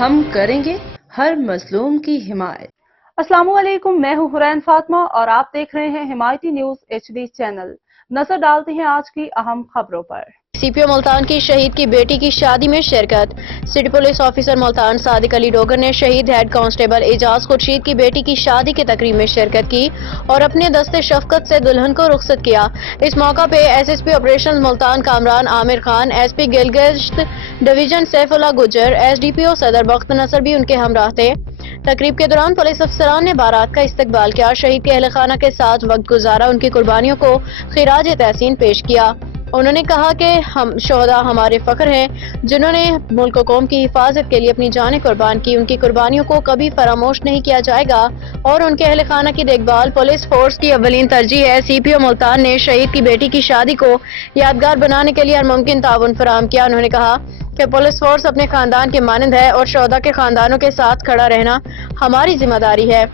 ہم کریں گے ہر مظلوم کی حمایت۔ السلام علیکم، میں ہوں حرین فاطمہ اور آپ دیکھ رہے ہیں حمایتی نیوز HD چینل۔ نظر ڈالتے ہیں آج کی اہم خبروں پر۔ سی پی او ملتان کی شہید کی بیٹی کی شادی میں شرکت۔ سٹی پولیس آفیسر ملتان صادق علی ڈوگر نے شہید ہیڈ کانسٹیبل اعجاز خورشید کی بیٹی کی شادی کی تقریب میں شرکت کی اور اپنے دستے شفقت سے دلہن کو رخصت کیا۔ اس موقع پہ SSP operation Multan Kamran Amir Khan, SP Gilgit division Saifullah Gujjar, SDPO Saddar بخت نصر بھی ان کے ہمراہ تھے۔ تقریب کے دوران پولیس افسران نے بارات کا استقبال کیا، شہید کے اہل خانہ کے ساتھ وقت گزارا، ان کی قربانیوں کو خراج تحسین پیش کیا۔ انہوں نے کہا کہ ہم شہداء ہمارے فخر ہیں، جنہوں نے ملک و قوم کی حفاظت کے لیے اپنی جانیں قربان کی، ان کی قربانیوں کو کبھی فراموش نہیں کیا جائے گا اور ان کے اہل خانہ کی دیکھ بھال پولیس فورس کی اولین ترجیح ہے۔ CPO ملتان نے شہید کی بیٹی کی شادی کو یادگار بنانے کے لیے ہر ممکن تعاون فراہم کیا۔ انہوں نے کہا کہ پولیس فورس اپنے خاندان کے مانند ہے اور شہداء کے خاندانوں کے ساتھ کھڑا رہنا ہماری ذمہ داری ہے۔